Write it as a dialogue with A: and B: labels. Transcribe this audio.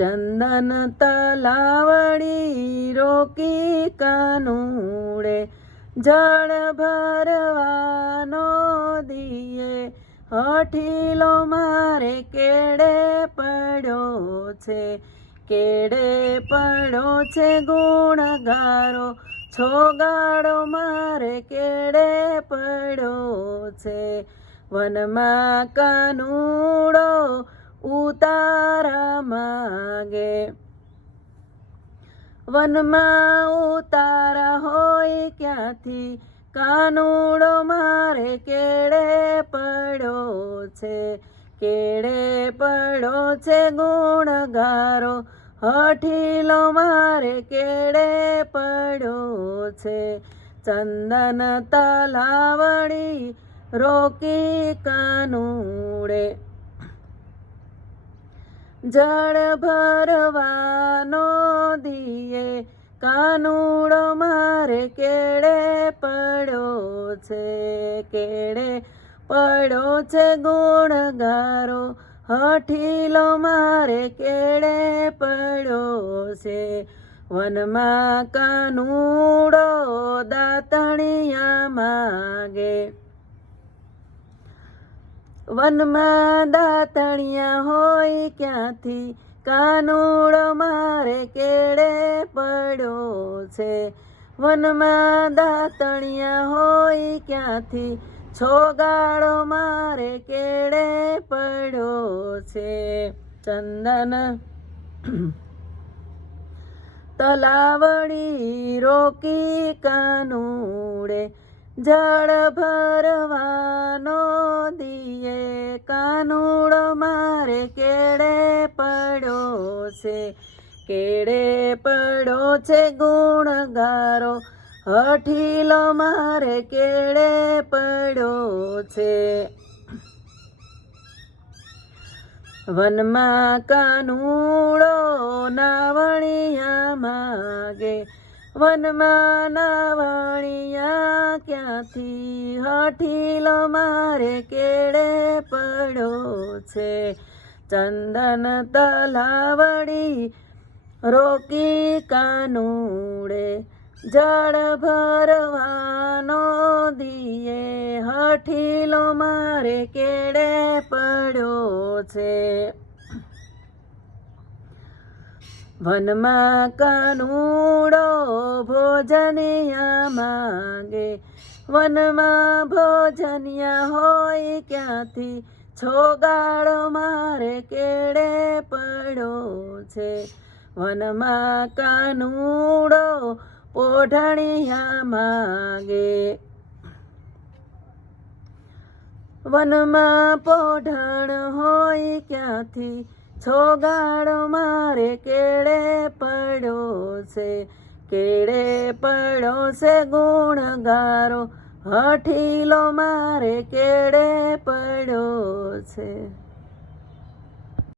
A: ચંદન તલાવડી રોકી કાનુડે, જળ ભરવાનો દિયે હઠીલો મારે કેડે પડ્યો છે, કેડે પડ્યો છે ગુણગારો? છોગાડો મારે કેડે પડ્યો છે? વનમાં કાનુડો ઉતારા માગે વનમાં ઉતારા હોય ક્યાંથી? કાનુડો મારે કેડે પડ્યો છે. કેડે પડ્યો છે ગુણગારો. હઠીલો મારે કેડે પડ્યો છે. ચંદન તલાવડી રોકી કાનુડે. જળ ભરવાનો દિયે કાનુડો મારે કેડે પડ્યો છે કેડે પડ્યો છે ગુણગારો, હઠીલો મારે કેડે પડ્યો છે. વનમાં કાનુડો દાતણિયા માગે વનમાં દાતણિયા હોય ક્યાંથી? કાનુડો મારે કેડે પડ્યો છે. વનમાં દાતણિયા હોય ક્યાંથી? છોગાડો મારે કેડે પડ્યો છે. ચંદન તલાવડી રોકી કાનુડે જળ ભરવાનો દિયે કાનુડો મારે કેડે પડ્યો છે. કેડે પડ્યો છે ગુણગારો. હઠીલો મારે કેડે પડ્યો છે. વનમાં કાનુડો નાવણિયા માગે. વનમાં નાવણિયા ક્યાંથી હઠીલો મારે કેડે પડ્યો છે? ચંદન તલાવડી રોકી કાનુડે, જળ ભરવાનો દિયે હઠીલો મારે કેડે પડ્યો છે? વનમાં કાનુડો ભોજનિયા માગે વનમાં ભોજનિયા હોય ક્યાંથી? છોગાડો મારે કેડે પડ્યો છે? વનમાં કાનુડો પોઢણિયા માગે. વનમાં પોઢણ હોય ક્યાંથી? છોગાડો મારે કેડે પડ્યો છે? કેડે પડ્યો છે ગુણગારો હઠીલો મારે કેડે પડ્યો છે